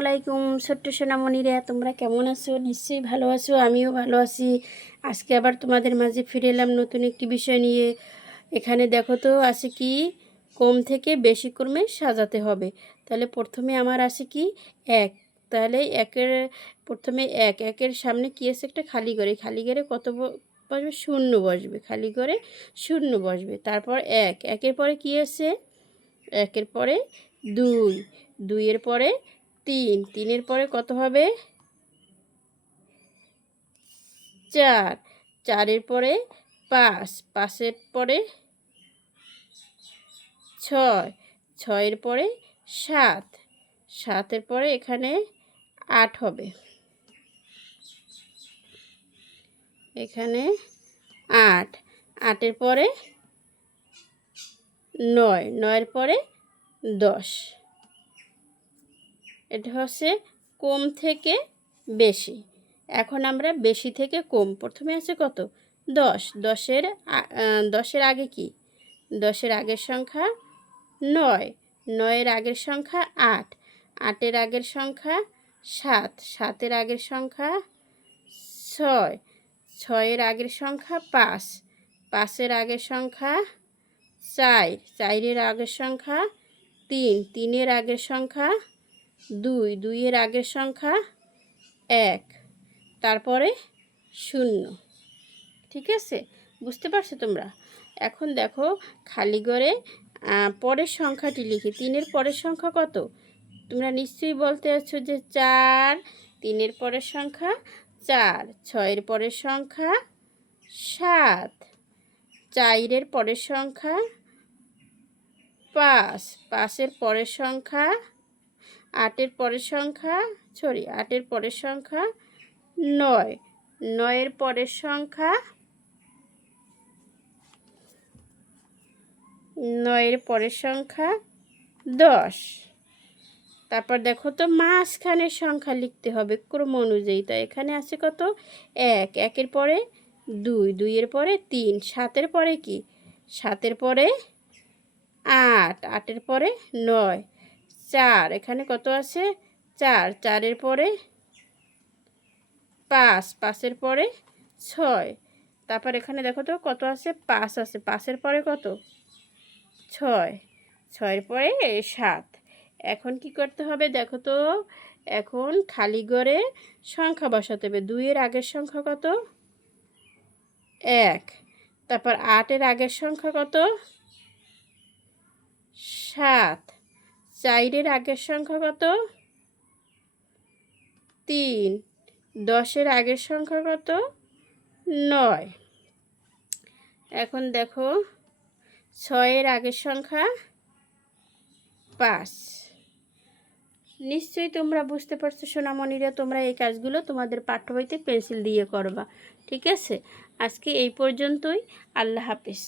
আলাইকুম ছোট্ট সোনামণিরা, তোমরা কেমন আছো? নিশ্চয়ই ভালো আছো, আমিও ভালো আছি। আজকে আবার তোমাদের মাঝে ফিরে এলাম নতুন একটি বিষয় নিয়ে। এখানে দেখো তো আছে কি, কম থেকে বেশি ক্রমে সাজাতে হবে। তাহলে প্রথমে আমার আছে কি এক, তাহলে একের প্রথমে একের সামনে কি আছে, একটা খালি ঘরে, খালি ঘরে কত বসবে? শূন্য বসবে, খালি ঘরে শূন্য বসবে। তারপর একের পরে কি আছে? একের পরে দুই, দুইয়ের পরে তিন, তিনের পরে কত হবে? চার, চারের পরে পাঁচ, পাঁচের পরে ছয়, ছয়ের পরে সাত, সাতের পরে এখানে আট হবে, এখানে আট, আটের পরে নয়, নয়ের পরে 10। এটা হচ্ছে কম থেকে বেশি। এখন আমরা বেশি থেকে কম, প্রথমে আছে কত? 10, 10-এর আগে কি? 10-এর আগের সংখ্যা 9, 9-এর আগের সংখ্যা 8, 8-এর আগের সংখ্যা 7, 7-এর আগের সংখ্যা 6, 6-এর আগের সংখ্যা 5, 5-এর আগের সংখ্যা 4, 4-এর আগের সংখ্যা 3, 3-এর আগের সংখ্যা 2, 2-এর আগের সংখ্যা 1, তারপরে 0। ঠিক আছে, বুঝতে পারছো তোমরা? এখন দেখো খালি ঘরে পরের সংখ্যাটি লিখি। 3-এর পরের সংখ্যা কত? তোমরা নিশ্চয়ই বলতে আছো যে 4, 3-এর পরের সংখ্যা 4, 6-এর পরের সংখ্যা 7, 4-এর পরের সংখ্যা 5, 5-এর পরের সংখ্যা 8-এর পরের সংখ্যা 8-এর পরের সংখ্যা 9, 9-এর পরের সংখ্যা 9-এর পরের সংখ্যা 10। তারপর দেখো তো মাঝখানের সংখ্যা লিখতে হবে ক্রম অনুযায়ী। তাই এখানে আছে কত? 1, 1-এর পরে 2, 2-এর পরে 3, 7-এর পরে কি? 7-এর পরে 8, 8-এর পরে 9, 4, এখানে কত আছে? 4, 4-এর পরে 5, 5-এর পরে 6, তারপর এখানে দেখো তো কত আছে? 5 আছে, 5-এর পরে কত? 6, 6-এর পরে 7। এখন কি করতে হবে দেখো তো? এখন খালি ঘরে সংখ্যা বসাতে হবে। 2-এর আগের সংখ্যা কত? 1, তারপর 8-এর আগের সংখ্যা কত? 7, 4-এর আগের সংখ্যা কত? 3, 10-এর আগের সংখ্যা কত? 9। এখন দেখো 6-এর আগের সংখ্যা 5। নিশ্চয়ই তোমরা বুঝতে পারছো সোনামণিরা। তোমরা এই কাজগুলো তোমাদের পাঠ্য বইতে পেন্সিল দিয়ে করবা। ঠিক আছে, আজকে এই পর্যন্তই। আল্লাহ হাফেজ।